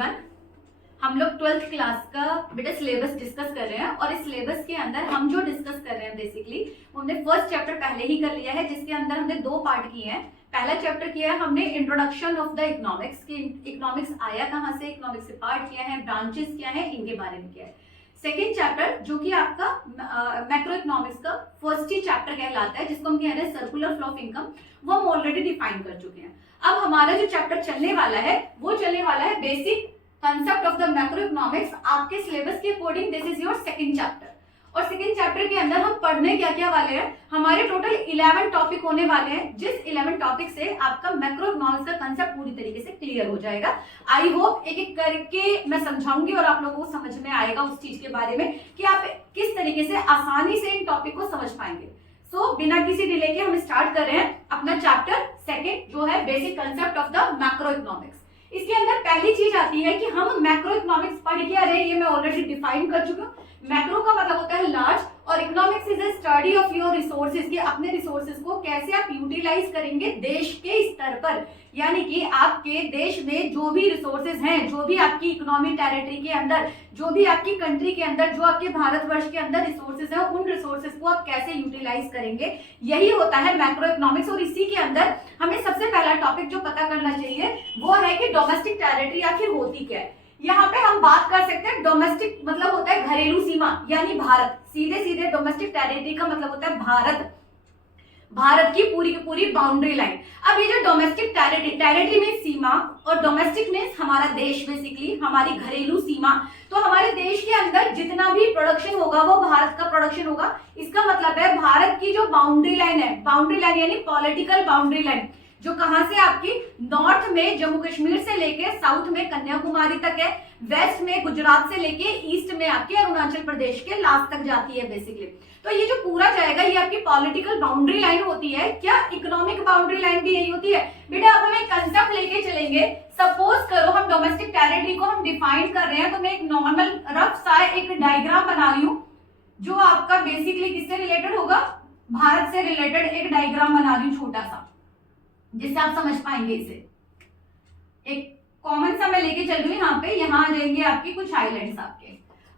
Everyone, हम लोग 12th class का बेटा सिलेबस डिस्कस कर रहे हैं और इस सिलेबस के अंदर हम जो डिस्कस कर रहे हैं बेसिकली वो हमने फर्स्ट चैप्टर पहले ही कर लिया है, जिसके अंदर हमने 2 पार्ट किए हैं। पहला चैप्टर किया है हमने इंट्रोडक्शन ऑफ द इकोनॉमिक्स की, इकोनॉमिक्स आया कहाँ से, इकोनॉमिक्स के पार्ट किया है, ब्रांचेस क्या है, इनके बारे में किया है। सेकेंड चैप्टर जो कि आपका मैक्रो इकोनॉमिक्स का फर्स्ट ही चैप्टर कहलाता है, जिसको हम कह रहे हैं सर्कुलर फ्लो ऑफ इनकम, वो हम ऑलरेडी डिफाइन कर चुके हैं। अब हमारा जो चैप्टर चलने वाला है वो चलने वाला है basic concept of the macro economics. आपके सिलेबस के according this is your second chapter. और सेकंड चैप्टर के अंदर हम पढ़ने क्या क्या वाले हैं, हमारे टोटल 11 टॉपिक होने वाले हैं, जिस 11 टॉपिक से आपका मैक्रो इकोनॉमिक्स का कंसेप्ट पूरी तरीके से क्लियर हो जाएगा। आई होप एक एक करके मैं समझाऊंगी और आप लोगों को समझ में आएगा उस चीज के बारे में कि आप किस तरीके से आसानी से इन टॉपिक को समझ पाएंगे। सो बिना किसी डिले के हम स्टार्ट कर रहे हैं अपना चैप्टर सेकंड, जो है basic concept of the macro economics. इसके अंदर पहली चीज आती है कि हम मैक्रो इकोनॉमिक्स पढ़ क्या रहे हैं, ये मैं ऑलरेडी डिफाइन कर चुका हूँ। मैक्रो का मतलब होता है लार्ज और economics is a study of your resources, कि अपने रिसोर्सेज को कैसे आप यूटिलाइज करेंगे देश के स्तर पर, यानी कि आपके देश में जो भी रिसोर्सेज हैं, जो भी आपकी इकोनॉमिक टेरिटरी के अंदर, जो भी आपकी कंट्री के अंदर, जो आपके भारतवर्ष के अंदर रिसोर्सेज हैं, उन रिसोर्सेज को आप कैसे यूटिलाइज करेंगे, यही होता है मैक्रो इकोनॉमिक्स। और इसी के अंदर हमें सबसे पहला टॉपिक जो पता करना चाहिए वो है कि डोमेस्टिक टेरिटरी आखिर होती क्या है। यहाँ पे हम बात कर सकते हैं डोमेस्टिक मतलब होता है घरेलू सीमा, यानी भारत। सीधे सीधे डोमेस्टिक टेरिटरी का मतलब होता है भारत, भारत की पूरी बाउंड्री लाइन। अब ये जो डोमेस्टिक टेरिटरी में सीमा और डोमेस्टिक में हमारा देश, बेसिकली हमारी घरेलू सीमा, तो हमारे देश के अंदर जितना भी प्रोडक्शन होगा वो भारत का प्रोडक्शन होगा। इसका मतलब है भारत की जो बाउंड्री लाइन है, बाउंड्री लाइन यानी पॉलिटिकल बाउंड्री लाइन, जो कहां से आपकी नॉर्थ में जम्मू कश्मीर से लेके साउथ में कन्याकुमारी तक है, वेस्ट में गुजरात से लेके ईस्ट में आपके अरुणाचल प्रदेश के लास्ट तक जाती है बेसिकली। तो ये जो पूरा जाएगा ये आपकी पॉलिटिकल बाउंड्री लाइन होती है। क्या इकोनॉमिक बाउंड्री लाइन भी यही होती है बेटा? अब हम एक कंसेप्ट लेके चलेंगे। सपोज करो हम डोमेस्टिक टेरिटरी को हम डिफाइन कर रहे हैं, तो मैं एक नॉर्मल रफ सा एक डायग्राम बना रही हूँ जो आपका बेसिकली किससे रिलेटेड होगा, भारत से रिलेटेड एक डायग्राम बना रही हूँ छोटा सा, जिससे आप समझ पाएंगे इसे। एक कॉमन सा मैं लेके चल रही हूँ यहाँ पे, यहाँ आ जाएंगे आपकी कुछ आइलैंड्स आपके।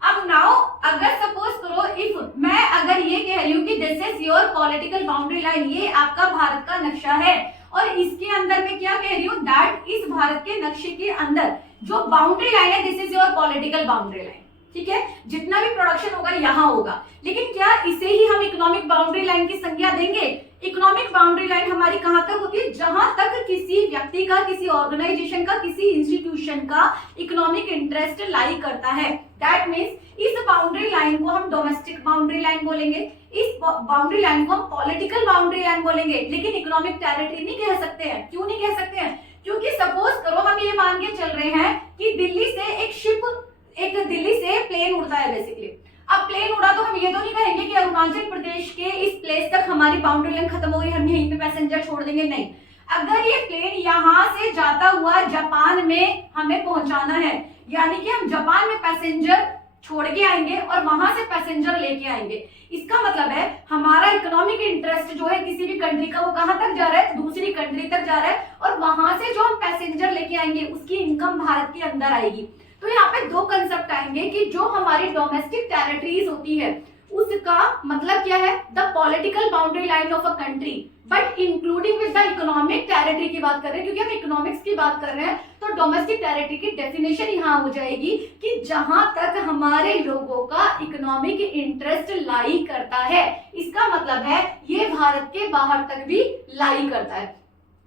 अब नाउ अगर सपोज करो इफ मैं अगर ये कह रही हूँ कि this is your political boundary line, ये आपका भारत का नक्शा है, और इसके अंदर मैं क्या कह रही हूँ दैट इस भारत के नक्शे के अंदर जो बाउंड्री लाइन है this is your political boundary line. ठीक है, जितना भी प्रोडक्शन होगा यहाँ होगा। लेकिन क्या इसे ही हम इकोनॉमिक बाउंड्री लाइन की संज्ञा देंगे? इकोनॉमिक बाउंड्री लाइन हमारी कहां तक होती है? जहां तक किसी व्यक्ति का, किसी ऑर्गेनाइजेशन का, किसी इंस्टीट्यूशन का इकोनॉमिक इंटरेस्ट लाई करता है। दैट मीन्स इस बाउंड्री लाइन को हम डोमेस्टिक बाउंड्री लाइन बोलेंगे, इस बाउंड्री लाइन को हम पॉलिटिकल बाउंड्री लाइन बोलेंगे, लेकिन इकोनॉमिक टेरिटरी नहीं कह सकते हैं। क्यों नहीं कह सकते हैं? क्योंकि सपोज करो हम ये मान के चल रहे हैं कि दिल्ली से एक शिप, एक दिल्ली से प्लेन उड़ता है बेसिकली। अब प्लेन उड़ा तो हम ये तो नहीं कहेंगे कि अरुणाचल प्रदेश के इस प्लेस तक हमारी बाउंड्री लाइन खत्म हो गई, हम यहीं पे पैसेंजर छोड़ देंगे, नहीं। अगर ये प्लेन यहाँ से जाता हुआ जापान में हमें पहुंचाना है, यानी कि हम जापान में पैसेंजर छोड़ के आएंगे और वहां से पैसेंजर लेके आएंगे। इसका मतलब है हमारा इकोनॉमिक इंटरेस्ट जो है किसी भी कंट्री का, वो कहां तक जा रहा है? दूसरी कंट्री तक जा रहा है, और वहां से जो हम पैसेंजर लेके आएंगे उसकी इनकम भारत के अंदर आएगी। तो यहाँ पे 2 कंसेप्ट आएंगे कि जो हमारी डोमेस्टिक टेरिटरीज होती है उसका मतलब क्या है, the political boundary line of a country, but including with the economic territory की बात कर रहे हैं, क्योंकि हम इकोनॉमिक्स की बात कर रहे हैं। तो डोमेस्टिक टेरिटरी की डेफिनेशन यहाँ हो जाएगी कि जहां तक हमारे लोगों का इकोनॉमिक इंटरेस्ट लाई करता है, इसका मतलब है ये भारत के बाहर तक भी लाई करता है।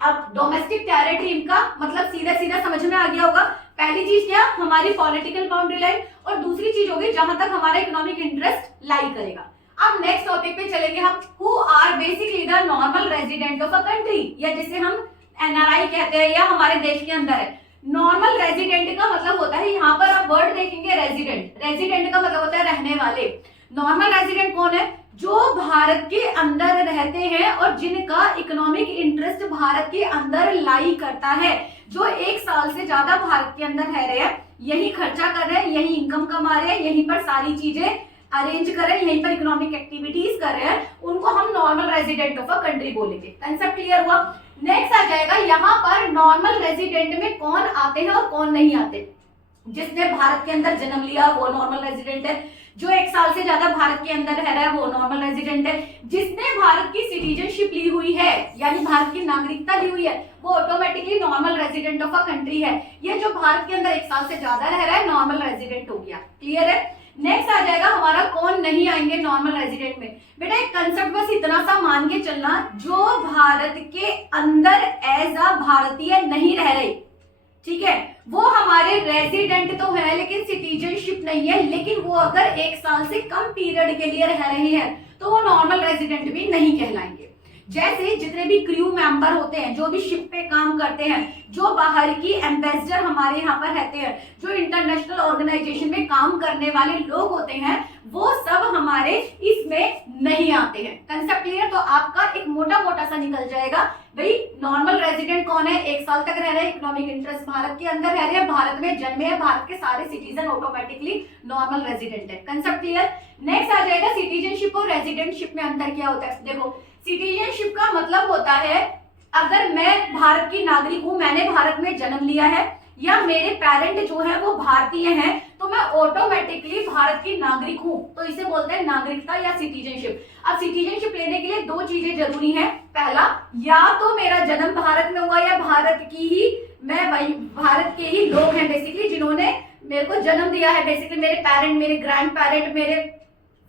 अब डोमेस्टिक टेरिटरी का मतलब सीधा सीधा समझ में आ गया होगा। पहली चीज क्या, हमारी पॉलिटिकल बाउंड्री लाइन, और दूसरी चीज होगी जहां तक हमारा इकोनॉमिक इंटरेस्ट लाई करेगा। अब नेक्स्ट टॉपिक पे चलेंगे हम, who are basically the normal resident of a country, या जिसे हम एनआरआई कहते हैं, या हमारे देश के अंदर है। नॉर्मल रेजिडेंट का मतलब होता है, यहाँ पर आप वर्ड देखेंगे रेजिडेंट, रेजिडेंट का मतलब होता है रहने वाले। नॉर्मल रेजिडेंट कौन है? जो भारत के अंदर रहते हैं और जिनका इकोनॉमिक इंटरेस्ट भारत के अंदर लाई करता है, जो 1 साल से ज्यादा भारत के अंदर रह रहे हैं, यही खर्चा कर रहे हैं, यही इनकम कमा रहे हैं, यहीं पर सारी चीजें अरेंज कर रहे हैं, यहीं पर इकोनॉमिक एक्टिविटीज कर रहे हैं, उनको हम normal resident of a country बोलेंगे। कंसेप्ट क्लियर हुआ? नेक्स्ट आ जाएगा यहाँ पर नॉर्मल रेजिडेंट में कौन आते हैं और कौन नहीं आते। जिसने भारत के अंदर जन्म लिया वो नॉर्मल रेजिडेंट है। जो 1 साल से ज्यादा भारत के अंदर रह रहा है वो नॉर्मल रेजिडेंट है। जिसने भारत की सिटीजनशिप ली हुई है यानी भारत की नागरिकता ली हुई है वो automatically normal resident of a country है। ये जो भारत के अंदर 1 साल से ज्यादा रह रहा है नॉर्मल रेजिडेंट हो गया। क्लियर है। नेक्स्ट आ जाएगा हमारा कौन नहीं आएंगे नॉर्मल रेजिडेंट में। बेटा एक कंसेप्ट बस इतना सा मान के चलना, जो भारत के अंदर एज अ भारतीय नहीं रह रहे, ठीक है, वो हमारे रेजिडेंट तो है लेकिन सिटीजनशिप नहीं है, लेकिन वो अगर 1 साल से कम पीरियड के लिए रह रहे हैं तो वो नॉर्मल रेजिडेंट भी नहीं कहलाएंगे। जैसे जितने भी क्रू मेंबर होते हैं, जो भी शिप पे काम करते हैं, जो बाहर की एम्बेसडर हमारे यहाँ पर रहते हैं, जो इंटरनेशनल ऑर्गेनाइजेशन में काम करने वाले लोग होते हैं, वो सब हमारे इसमें नहीं आते हैं। Concept clear. तो आपका एक मोटा मोटा सा निकल जाएगा भाई नॉर्मल रेजिडेंट कौन है, 1 साल तक रह रहे हैं, इकोनॉमिक इंटरेस्ट भारत के अंदर रह रहे हैं, भारत में जन्मे हैं, भारत के सारे सिटीजन ऑटोमेटिकली नॉर्मल रेजिडेंट है। Concept clear. नेक्स्ट आ जाएगा सिटीजनशिप और रेजिडेंटशिप में अंतर क्या होता है। देखो सिटीजनशिप का मतलब होता है अगर मैं भारत की नागरिक हूं, मैंने भारत में जन्म लिया है या मेरे पेरेंट जो है वो भारतीय हैं, तो मैं ऑटोमेटिकली भारत की नागरिक हूं, तो इसे बोलते हैं नागरिकता या सिटीजनशिप। अब सिटीजनशिप लेने के लिए 2 चीजें जरूरी हैं। पहला, या तो मेरा जन्म भारत में हुआ या भारत के ही लोग हैं बेसिकली जिन्होंने मेरे को जन्म दिया है। बेसिकली मेरे पेरेंट, मेरे ग्रैंड पेरेंट, मेरे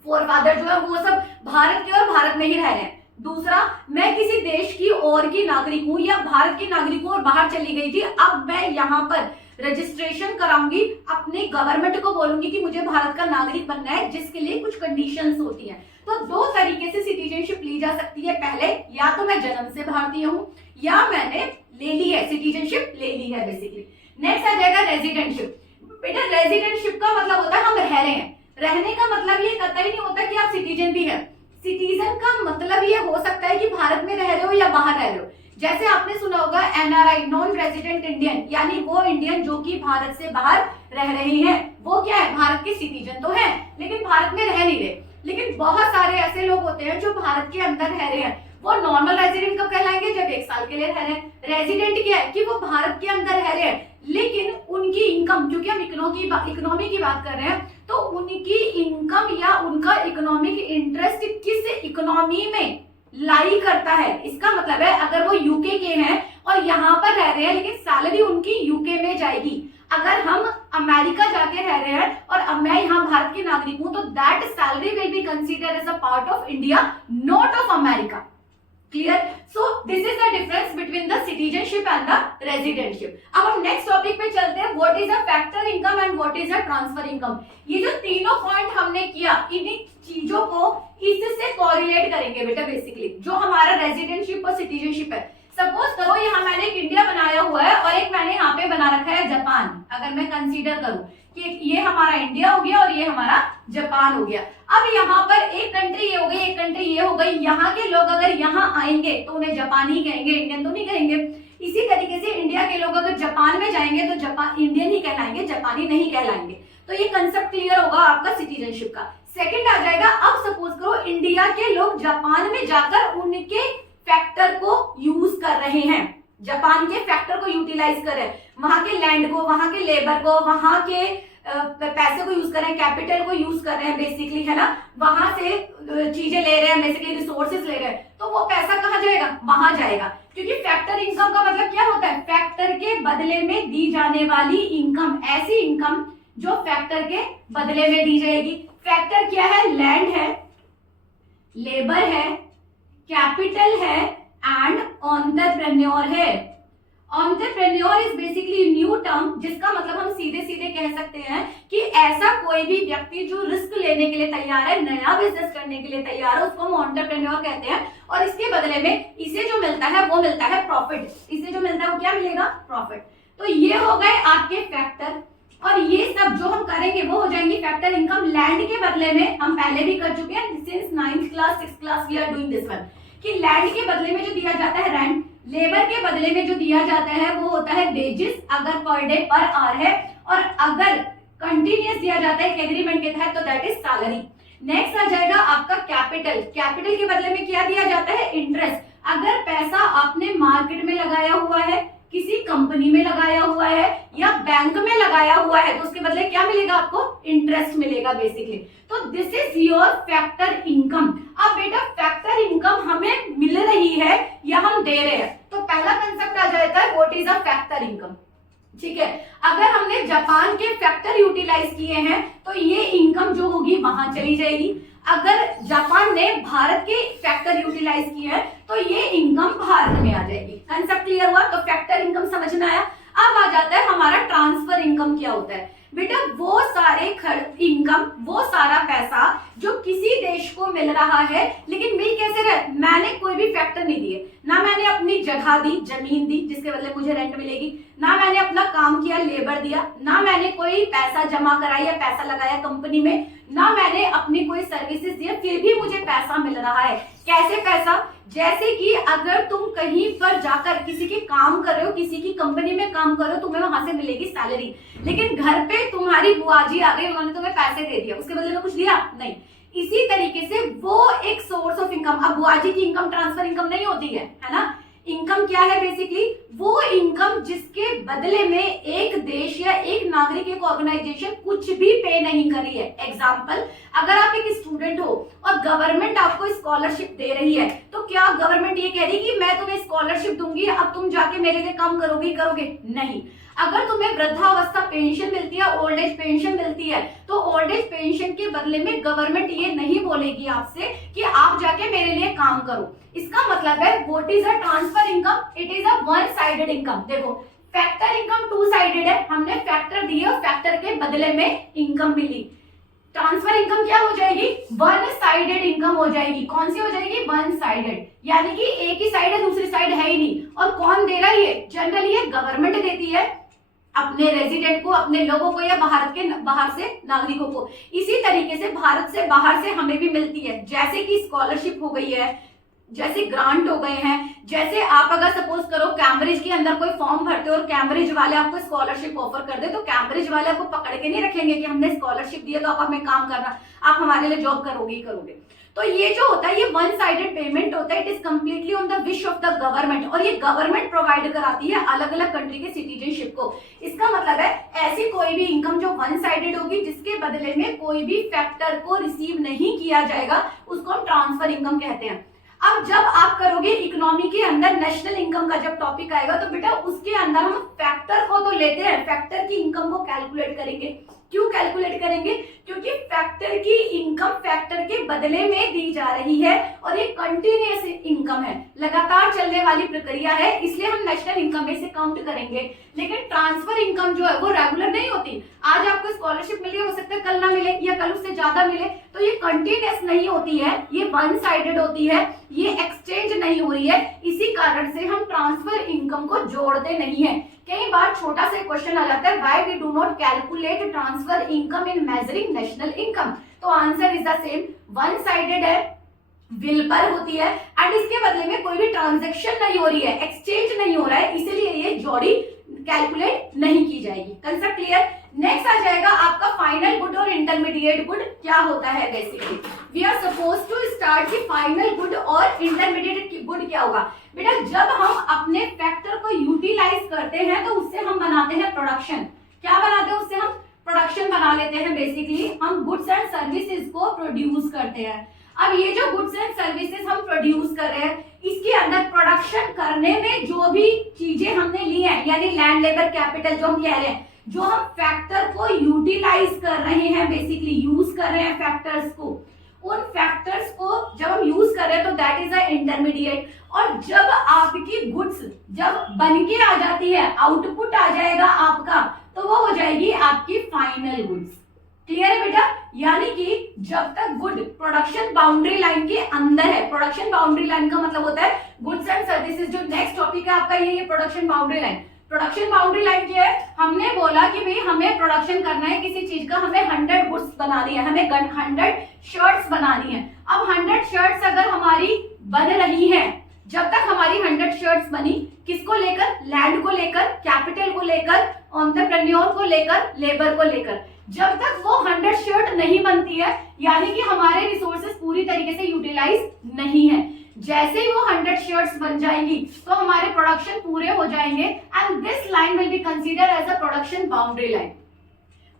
फोरफादर जो है वो सब भारत के और भारत में ही रह रहे हैं। दूसरा, मैं किसी देश की और की नागरिक हूं या भारत की नागरिक हूं और बाहर चली गई थी, अब मैं यहाँ पर रजिस्ट्रेशन कराऊंगी, अपनी गवर्नमेंट को बोलूंगी कि मुझे भारत का नागरिक बनना है, जिसके लिए कुछ कंडीशंस होती हैं। तो 2 तरीके से सिटीजनशिप ली जा सकती है। पहले, या तो मैं जन्म से भारतीय हूं या मैंने ले ली है, सिटीजनशिप ले ली है बेसिकली। नेक्स्ट आ जाएगा रेजिडेंटशिप। बेटा रेजिडेंटशिप का मतलब होता है हम रह रहे हैं। रहने का मतलब ये कतई नहीं होता कि आप सिटीजन भी है। सिटीजन का मतलब ये हो सकता है कि भारत में रह रहे हो या बाहर रह रहे हो। जैसे आपने सुना होगा एनआरआई, नॉन रेजिडेंट इंडियन, यानी वो इंडियन जो कि भारत से बाहर रह रहे हैं, वो क्या है, भारत के सिटीजन तो है लेकिन भारत में रह नहीं रहे। लेकिन बहुत सारे ऐसे लोग होते हैं जो भारत के अंदर रह रहे हैं, वो नॉर्मल रेजिडेंट कब कहलाएंगे, जब 1 साल के लिए रह रहे हैं। रेजिडेंट क्या है कि वो भारत के अंदर रह रहे हैं लेकिन उनकी इनकम, क्योंकि हम इकोनॉमी की बात कर रहे हैं, तो उनकी इनकम या उनका इकोनॉमिक इंटरेस्ट किस इकोनॉमी में लाई करता है। इसका मतलब है अगर वो यूके के हैं और यहाँ पर रह रहे हैं लेकिन सैलरी उनकी यूके में जाएगी। अगर हम अमेरिका जाके रह रहे हैं और अब मैं यहाँ भारत की नागरिक हूं, तो that salary will be considered as a part of India, not of America. Clear. So this is the difference between the citizenship and the residentship. अब हम नेक्स्ट टॉपिक पे चलते हैं, what is a factor income and what is a transfer income. ये जो तीनों point हमने किया, इन्हीं चीजों को इससे कोरिलेट करेंगे बेटा। बेसिकली जो हमारा रेजिडेंटशिप और सिटीजनशिप है, सपोज करो यहाँ मैंने एक इंडिया बनाया हुआ है और एक मैंने यहाँ पे बना रखा है जापान। अगर मैं कंसीडर करूं कि ये हमारा इंडिया हो गया और ये हमारा जापान हो गया। अब यहाँ पर एक कंट्री ये हो गई, एक कंट्री ये हो गई। यहाँ के लोग अगर यहाँ आएंगे तो उन्हें जापानी कहेंगे, इंडियन तो नहीं कहेंगे। इसी तरीके से इंडिया के लोग अगर जापान में जाएंगे तो जापान इंडियन ही कहलाएंगे, जापानी नहीं कहलाएंगे। तो ये कंसेप्ट क्लियर होगा आपका सिटीजनशिप का। सेकंड आ जाएगा, अब सपोज करो इंडिया के लोग जापान में जाकर उनके फैक्टर को यूज कर रहे हैं, जापान के फैक्टर को यूटिलाइज कर रहे हैं, वहां के लैंड को, वहां के लेबर को, वहां के पैसे को यूज कर रहे हैं, कैपिटल को यूज कर रहे हैं बेसिकली, है ना, वहां से चीजें ले रहे हैं, बेसिकली रिसोर्सेज ले रहे हैं। तो वो पैसा कहाँ जाएगा, वहां जाएगा। क्योंकि फैक्टर इनकम का मतलब क्या होता है, फैक्टर के बदले में दी जाने वाली इनकम, ऐसी इनकम जो फैक्टर के बदले में दी जाएगी। फैक्टर क्या है, लैंड है, लेबर है, कैपिटल है एंड एंटरप्रेन्योर है। Entrepreneur is basically new term, जिसका मतलब हम सीधे सीधे कह सकते हैं कि ऐसा कोई भी व्यक्ति जो रिस्क लेने के लिए तैयार है, नया बिजनेस करने के लिए तैयार है, उसको हम एंटरप्रेन्योर कहते हैं। और इसके बदले में इसे जो मिलता है वो मिलता है प्रॉफिट। इसे जो मिलता है वो क्या मिलेगा, प्रॉफिट। तो ये हो गए आपके फैक्टर, और ये सब जो हम करेंगे वो हो जाएंगे फैक्टर इनकम। लैंड के बदले में हम पहले भी कर चुके हैं, since 9th class 6th class we are doing this one, कि लैंड के बदले में जो दिया जाता है रेंट, लेबर के बदले में जो दिया जाता है वो होता है वेजेस, अगर पर डे पर आवर है, और अगर कंटिन्यूअस दिया जाता है एग्रीमेंट के तहत तो दैट इज सैलरी। नेक्स्ट आ जाएगा आपका कैपिटल। कैपिटल के बदले में क्या दिया जाता है, इंटरेस्ट। अगर पैसा आपने मार्केट में लगाया हुआ है, किसी कंपनी में लगाया हुआ है या बैंक में लगाया हुआ है, तो उसके बदले क्या मिलेगा आपको? इंटरेस्ट मिलेगा बेसिकली। तो this is your factor income. अब बेटा फैक्टर इनकम हमें मिल रही है या हम दे रहे हैं, तो पहला कंसेप्ट आ जाता है what is a factor income. ठीक है, अगर हमने जापान के फैक्टर यूटिलाइज किए हैं तो ये इनकम जो होगी वहां चली जाएगी। अगर जापान ने भारत के फैक्टर यूटिलाइज किए हैं तो ये इनकम भारत में आ जाएगी। कंसेप्ट क्लियर हुआ? तो फैक्टर इनकम समझ में आया। अब आ जाता है हमारा ट्रांसफर इनकम। क्या होता है बेटा? वो सारे इनकम, वो सारा पैसा जो किसी देश को मिल रहा है, लेकिन मिल कैसे रहा? मैंने कोई भी फैक्टर नहीं दिए, ना मैंने अपनी जगह दी, जमीन दी जिसके बदले मुझे रेंट मिलेगी, ना मैंने अपना काम किया, लेबर दिया, ना मैंने कोई पैसा जमा कराया या पैसा लगाया कंपनी में, ना मैंने अपनी कोई सर्विसेज दी, फिर भी मुझे पैसा मिल रहा है। कैसे पैसा? जैसे कि अगर तुम कहीं पर जाकर किसी के काम कर रहे हो, किसी की कंपनी में काम कर रहे हो, तुम्हें वहां से मिलेगी सैलरी, लेकिन घर पे तुम्हारी बुआ जी आ गई, उन्होंने तुम्हें पैसे दे दिया, उसके बदले में कुछ दिया नहीं। इसी तरीके से वो एक सोर्स ऑफ इनकम। अब बुआ जी की इनकम ट्रांसफर इनकम नहीं होती है ना? इनकम क्या है बेसिकली? वो इनकम जिसके बदले में एक देश या एक नागरिक, एक ऑर्गेनाइजेशन कुछ भी पे नहीं कर रही है। एग्जाम्पल, अगर आप एक स्टूडेंट हो और गवर्नमेंट आपको स्कॉलरशिप दे रही है, तो क्या गवर्नमेंट ये कह रही कि मैं तुम्हें स्कॉलरशिप दूंगी, अब तुम जाके मेरे लिए काम करोगे? नहीं। अगर तुम्हें वृद्धावस्था पेंशन मिलती है, ओल्ड एज पेंशन मिलती है, तो ओल्ड एज पेंशन के बदले में गवर्नमेंट ये नहीं बोलेगी आपसे कि आप जाके मेरे लिए काम करो। इसका मतलब है what is a transfer income? It is a one sided income. देखो फैक्टर इनकम टू साइडेड है, हमने फैक्टर दिए और फैक्टर के बदले में इनकम मिली। ट्रांसफर इनकम क्या हो जाएगी? वन साइडेड इनकम हो जाएगी। कौन सी हो जाएगी? वन साइडेड, यानी कि एक ही साइड है, दूसरी साइड है ही नहीं। और कौन दे रहा है ये? जनरली ये गवर्नमेंट देती है अपने रेजिडेंट को, अपने लोगों को, या बाहर से नागरिकों को। इसी तरीके से भारत से बाहर से हमें भी मिलती है, जैसे कि स्कॉलरशिप हो गई है, जैसे ग्रांट हो गए हैं। जैसे आप अगर सपोज करो कैम्ब्रिज के अंदर कोई फॉर्म भरते हो और कैम्ब्रिज वाले आपको स्कॉलरशिप ऑफर कर दे, तो कैम्ब्रिज वाले आपको पकड़ के नहीं रखेंगे कि हमने स्कॉलरशिप दिया तो आप हमें काम करना, आप हमारे लिए जॉब करोगे ही करोगे। तो ये जो होता है ये वन साइडेड पेमेंट होता है। It is completely on the wish of the government, और ये गवर्नमेंट प्रोवाइड कराती है अलग अलग कंट्री के सिटीजनशिप को। इसका मतलब है ऐसी कोई भी इनकम जो वन साइडेड होगी, जिसके बदले में कोई भी फैक्टर को रिसीव नहीं किया जाएगा, उसको हम ट्रांसफर इनकम कहते हैं। अब जब आप करोगे इकोनॉमी के अंदर नेशनल इनकम का जब टॉपिक आएगा, तो बेटा उसके अंदर हम फैक्टर को तो लेते हैं, फैक्टर की इनकम को कैलकुलेट करेंगे। क्यों कैलकुलेट करेंगे? क्योंकि फैक्टर की इनकम फैक्टर के बदले में दी जा रही है और ये कंटिन्यूअस इनकम है, लगातार चलने वाली प्रक्रिया है, इसलिए हम नेशनल इनकम में से काउंट करेंगे। लेकिन ट्रांसफर इनकम जो है वो रेगुलर नहीं होती। आज आपको स्कॉलरशिप मिली, हो सकता है कल ना मिले या कल उससे ज्यादा मिले, तो ये कंटिन्यूअस नहीं होती है, ये वन साइडेड होती है, ये एक्सचेंज नहीं हो रही है। इसी कारण से हम ट्रांसफर इनकम को जोड़ते नहीं है। कई बार छोटा सा क्वेश्चन आ जाता है, why we do not calculate transfer income in measuring national income? तो answer is the same, one sided है, विल पर होती है, एंड इसके बदले में कोई भी ट्रांजैक्शन नहीं हो रही है, एक्सचेंज नहीं हो रहा है, इसलिए ये जोड़ी कैलकुलेट नहीं की जाएगी। Concept clear? नेक्स्ट आ जाएगा आपका फाइनल गुड और इंटरमीडिएट गुड क्या होता है। Basically we are suppose to start की फाइनल गुड और इंटरमीडिएट गुड क्या होगा। बेटा जब हम अपने फैक्टर को यूटिलाइज करते हैं तो उससे हम बनाते हैं प्रोडक्शन। क्या बनाते हैं? उससे हम प्रोडक्शन बना लेते हैं। बेसिकली हम गुड्स एंड सर्विसेज को प्रोड्यूस करते हैं। अब ये जो गुड्स एंड सर्विसेज हम प्रोड्यूस कर रहे हैं, इसके अंदर प्रोडक्शन करने में जो भी चीजें हमने ली हैं, यानी लैंड, लेबर, कैपिटल जो हम कह रहे हैं, जो हम फैक्टर को यूटिलाइज कर रहे हैं, बेसिकली यूज कर रहे हैं फैक्टर्स को, उन फैक्टर्स को जब हम यूज कर रहे हैं तो दैट इज अ इंटरमीडिएट। और जब आपकी गुड्स जब बन के आ जाती है, आउटपुट आ जाएगा आपका, तो वो हो जाएगी आपकी फाइनल गुड्स। क्लियर है बेटा? यानी कि जब तक गुड प्रोडक्शन बाउंड्री लाइन के अंदर है, प्रोडक्शन बाउंड्री लाइन का मतलब होता है गुड्स एंड सर्विसेज। जो नेक्स्ट टॉपिक है आपका ये production boundary line. Production boundary line क्या है? हमने बोला कि भाई हमें प्रोडक्शन करना है किसी चीज का, हमें 100 गुड्स बनानी है, हमें 100 शर्ट्स बनानी है। अब 100 शर्ट्स अगर हमारी बन रही है, जब तक हमारी 100 शर्ट्स बनी, किसको लेकर? लैंड को लेकर, कैपिटल को लेकर, एंटरप्रेन्योर को लेकर, लेबर को लेकर। जब तक वो 100 शर्ट नहीं बनती है, यानी कि हमारे रिसोर्सेज पूरी तरीके से यूटिलाइज नहीं है। जैसे ही वो 100 शर्ट्स बन जाएंगी तो हमारे प्रोडक्शन पूरे हो जाएंगे and this line will be consider as a production boundary line.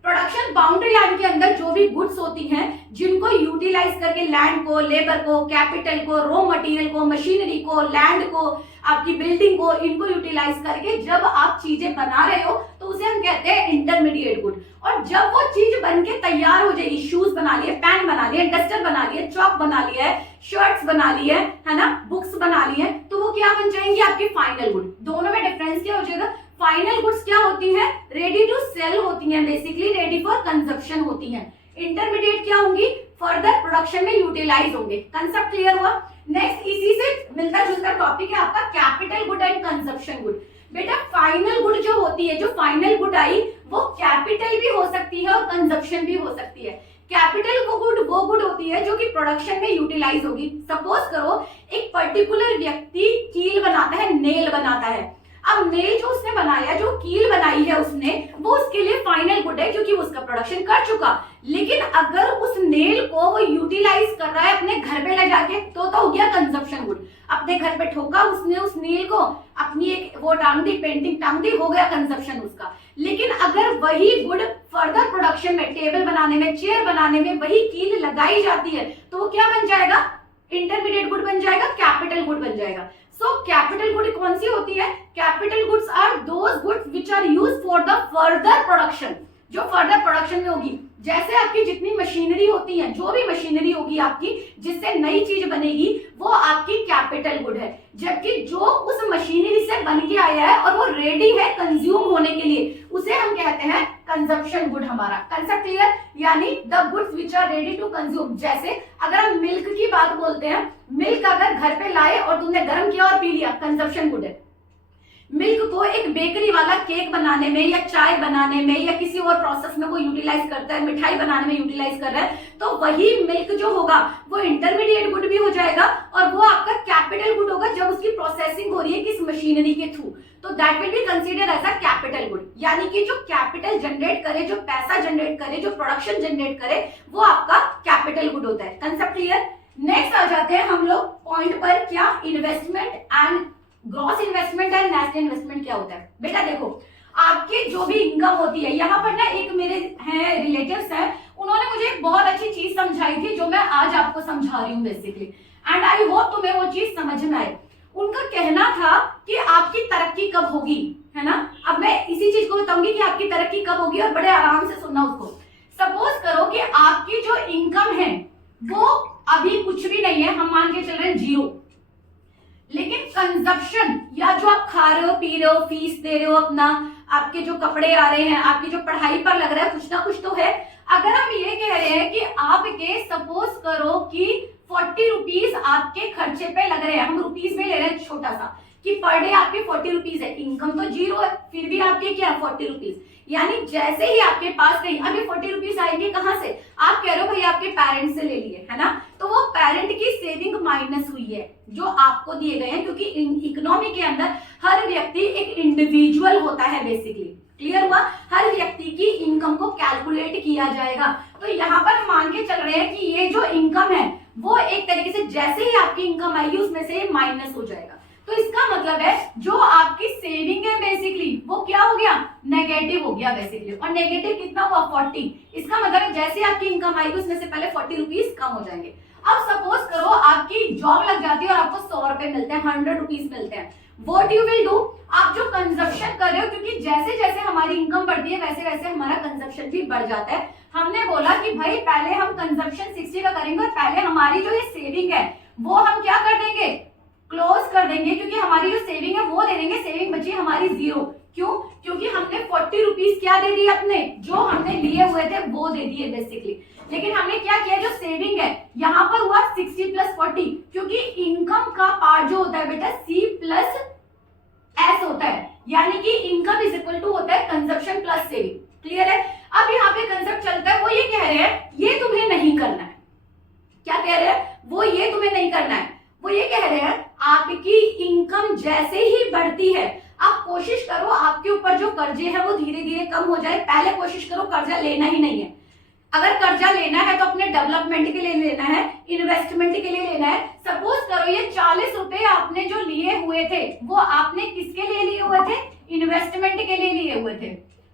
Production boundary line के अंदर जो भी गुड्स होती हैं जिनको यूटिलाइज करके लैंड को, लेबर को, कैपिटल को, रॉ मटेरियल को, मशीनरी को, लैंड को, आपकी बिल्डिंग को, इनको यूटिलाइज करके जब आप चीजें बना रहे हो तो उसे हम कहते हैं इंटरमीडिएट गुड। और जब वो चीज बन के तैयार हो जाएगी, शूज बना लिए, पेन बना लिए, डस्टर बना लिए, चॉक बना लिया है, शर्ट्स बना लिए है ना, बुक्स बना लिए, तो वो क्या बन जाएंगी आपकी फाइनल गुड। दोनों में डिफरेंस क्या हो जाएगा, फाइनल गुड्स क्या होती हैं, रेडी टू सेल होती हैं, बेसिकली रेडी फॉर कंजप्शन होती हैं। इंटरमीडिएट क्या होंगी, फर्दर प्रोडक्शन में यूटिलाइज होंगे। कंसेप्ट क्लियर हुआ। नेक्स्ट इसी से मिलता जुलता टॉपिक है आपका capital good and consumption good. बेटा फाइनल गुड जो होती है, जो फाइनल गुड आई वो कैपिटल भी हो सकती है और कंजप्शन भी हो सकती है। कैपिटल गुड वो गुड होती है जो कि प्रोडक्शन में यूटिलाइज होगी। सपोज करो एक पर्टिकुलर व्यक्ति कील बनाता है, नेल बनाता है। अब नेल जो उसने बनाया, जो कील बनाई है उसने, वो उसके लिए फाइनल गुड है क्योंकि वो उसका प्रोडक्शन कर चुका। लेकिन अगर उस नेल को वो यूटिलाइज कर रहा है अपने घर पे ले जाके तो हो गया कंजप्शन गुड। अपने घर पे ठोका उसने उस नेल को, अपनी एक वो टांग दी, पेंटिंग टांग दी, हो गया कंजप्शन उसका। लेकिन अगर वही गुड फर्दर प्रोडक्शन में, टेबल बनाने में, चेयर बनाने में वही कील लगाई जाती है तो वो क्या बन जाएगा, इंटरमीडिएट गुड बन जाएगा, कैपिटल गुड बन जाएगा। सो कैपिटल गुड कौन सी होती है, capital goods are those goods which are used for the further production, जो फर्दर प्रोडक्शन में होगी। जैसे आपकी जितनी मशीनरी होती है, जो भी मशीनरी होगी आपकी जिससे नई चीज बनेगी वो आपकी कैपिटल गुड है। जबकि जो उस मशीनरी से बन के आया है और वो रेडी है कंज्यूम होने के लिए, उसे हम कहते हैं कंजप्शन गुड। हमारा कंसेप्ट क्लियर, यानी the goods which are ready to consume. जैसे अगर हम मिल्क की बात बोलते हैं, मिल्क अगर घर पे लाए और तुमने गर्म किया और पी लिया, कंजप्शन गुड है। मिल्क को एक बेकरी वाला केक बनाने में या चाय बनाने में या किसी और प्रोसेस में वो यूटिलाइज करता है, मिठाई बनाने में यूटिलाइज कर रहा है, तो वही मिल्क जो होगा वो इंटरमीडिएट गुड भी हो जाएगा और वो आपका कैपिटल गुड होगा जब उसकी प्रोसेसिंग हो रही है किस मशीनरी के थ्रू, तो that will be consider as a capital good. यानी कि जो कैपिटल जनरेट करे, जो पैसा जनरेट करे, जो प्रोडक्शन जनरेट करे, वो आपका कैपिटल गुड होता है। Concept clear. नेक्स्ट आ जाते हैं हम लोग पॉइंट पर, क्या investment and gross investment and net investment क्या होता है। बेटा देखो, आपकी जो भी इनकम होती है, यहाँ पर ना एक मेरे हैं रिलेटिव्स हैं, उन्होंने मुझे एक बहुत अच्छी चीज समझाई थी जो मैं आज आपको समझा रही हूँ बेसिकली, एंड आई होप तुम्हें वो चीज समझ में आए। उनका कहना था कि आपकी तरक्की कब होगी, है ना। अब मैं इसी चीज को बताऊंगी कि आपकी तरक्की कब होगी और बड़े आराम से सुनना उसको। सपोज करो कि आपकी जो इनकम है वो अभी कुछ भी नहीं है, हम मान के चल रहे हैं 0, लेकिन कंजप्शन या जो आप खा रहे हो, पी रहे हो, फीस दे रहे हो अपना, आपके जो कपड़े आ रहे हैं, आपकी जो पढ़ाई पर लग रहा है, कुछ ना कुछ तो है। अगर हम ये कह रहे हैं कि आपके सपोज करो कि 40 रुपीज आपके खर्चे पे लग रहे हैं, हम रुपीज में ले रहे हैं छोटा सा, कि पर डे आपके 40 रुपीज है, इनकम तो 0 है, फिर भी आपके क्या 40 रुपीज। यानी जैसे ही आपके पास कहीं अभी 40 रुपीज आएंगे कहां से, आप कह रहे हो भाई आपके पेरेंट्स से ले लिए, है ना, तो वो पेरेंट की सेविंग माइनस हुई है जो आपको दिए गए हैं, क्योंकि इकोनॉमी के अंदर हर व्यक्ति एक इंडिविजुअल होता है बेसिकली। क्लियर हुआ, हर व्यक्ति की इनकम को कैलकुलेट किया जाएगा। तो यहाँ पर हम मान के चल रहे हैं कि ये जो इनकम है वो एक तरीके से जैसे ही आपकी इनकम आएगी उसमें से माइनस हो जाएगा। तो इसका मतलब है जो आपकी सेविंग है बेसिकली वो क्या हो गया, नेगेटिव हो गया बेसिकली। और नेगेटिव कितना हुआ 40। इसका मतलब है जैसे आपकी इनकम आएगी उसमें से पहले 40 रुपीज कम हो जाएंगे। अब सपोज करो आपकी जॉब लग जाती है और आपको 100 रुपए मिलते हैं, 100 रुपीज मिलते हैं। व्हाट यू विल डू, आप जो कंजप्शन कर रहे हो, क्योंकि जैसे जैसे हमारी इनकम बढ़ती है वैसे वैसे हमारा कंजप्शन भी बढ़ जाता है। हमने बोला कि भाई पहले हम कंजप्शन 60 का करेंगे और पहले हमारी जो ये सेविंग है वो हम क्या कर देंगे, क्लोज कर देंगे, क्योंकि हमारी जो सेविंग है वो दे देंगे, सेविंग बची हमारी 0। क्यों, क्योंकि हमने 40 रुपीज क्या दे दिए, अपने जो हमने लिए हुए थे वो दे दिए बेसिकली। लेकिन हमने क्या किया, जो सेविंग है यहाँ पर हुआ 60 + 40, क्योंकि इनकम का पार्ट जो होता है बेटा C+S होता है, यानी कि इनकम इज इक्वल टू होता है कंजप्शन प्लस सेविंग। क्लियर है। अब यहाँ पे कंसेप्ट चलता है, वो ये कह रहे हैं ये तुम्हें नहीं करना है। क्या कह रहे हैं, वो ये तुम्हें नहीं करना है, वो ये कह रहे हैं आपकी इनकम जैसे ही बढ़ती है आप कोशिश करो आपके ऊपर जो कर्जे हैं वो धीरे धीरे कम हो जाए। पहले कोशिश करो कर्जा लेना ही नहीं है। अगर कर्जा लेना है तो अपने डेवलपमेंट के लिए लेना है, इन्वेस्टमेंट के लिए लेना है। सपोज करो ये 40 आपने जो लिए हुए थे वो आपने किसके लिए लिए हुए थे? इन्वेस्टमेंट के लिए लिए हुए थे।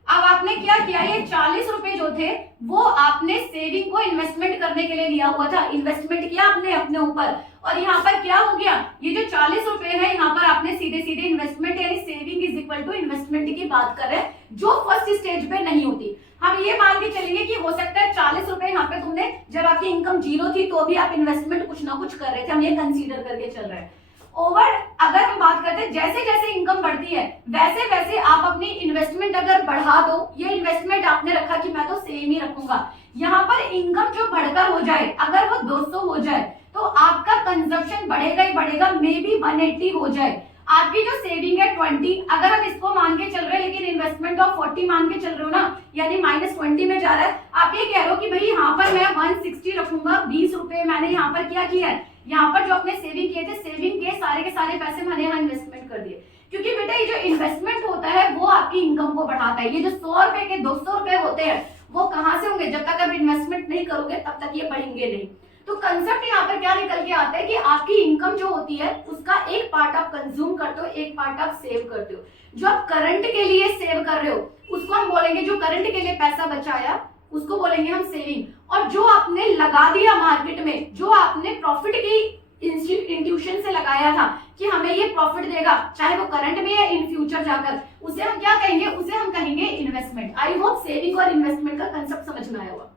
अब आपने क्या किया, ये 40 रुपए जो थे वो आपने सेविंग को इन्वेस्टमेंट करने के लिए लिया हुआ था, इन्वेस्टमेंट किया आपने अपने ऊपर, और यहाँ पर क्या हो गया, ये जो 40 रुपए है यहाँ पर आपने सीधे सीधे इन्वेस्टमेंट यानी saving is equal to investment की बात कर रहे हैं, जो फर्स्ट स्टेज पे नहीं होती। हम ये मान के चलेंगे कि हो सकता है 40 रुपए यहाँ पे तुमने, जब आपकी इनकम जीरो थी तो भी आप इन्वेस्टमेंट कुछ ना कुछ कर रहे थे, हम ये कंसीडर करके चल रहे हैं। ओवर अगर हम बात करते हैं जैसे जैसे इनकम बढ़ती है वैसे वैसे आप अपनी इन्वेस्टमेंट अगर बढ़ा दो, ये इन्वेस्टमेंट आपने रखा कि मैं तो सेम ही रखूंगा, यहाँ पर इनकम जो बढ़कर हो जाए, अगर वो 200 हो जाए तो आपका कंजप्शन बढ़ेगा ही बढ़ेगा, मे बी 180 हो जाए। आपकी जो सेविंग है 20, अगर हम इसको मान के चल रहे हैं लेकिन इन्वेस्टमेंट ऑफ 40 मान के चल रहे हो ना, यानी -20 में जा रहा है, आप ये कह रहे हो कि भाई यहाँ पर मैं 160 रखूंगा, 20 रुपए मैंने यहाँ पर क्या किया है, यहाँ पर जो अपने सेविंग किए थे, सेविंग के सारे पैसे मैंने यहाँ इन्वेस्टमेंट कर दिए। क्योंकि बेटा ये जो इन्वेस्टमेंट होता है वो आपकी इनकम को बढ़ाता है। ये जो 100 रुपए के 200 रुपए होते हैं वो कहाँ से होंगे, जब तक आप इन्वेस्टमेंट नहीं करोगे तब तक ये बढ़ेंगे नहीं। तो कंसेप्ट यहाँ पर क्या निकल के आता है कि आपकी इनकम जो होती है उसका एक पार्ट आप कंज्यूम करते हो, एक पार्ट आप सेव करते हो। जो आप करंट के लिए सेव कर रहे हो उसको हम बोलेंगे, जो करंट के लिए पैसा बचाया उसको बोलेंगे हम सेविंग, और जो आपने लगा दिया मार्केट में, जो आपने प्रॉफिट की इंट्यूशन से लगाया था कि हमें ये प्रॉफिट देगा, चाहे वो करंट में या इन फ्यूचर जाकर, उसे हम क्या कहेंगे, उसे हम कहेंगे इन्वेस्टमेंट। आई होप सेविंग और इन्वेस्टमेंट का कंसेप्ट समझ में आया होगा।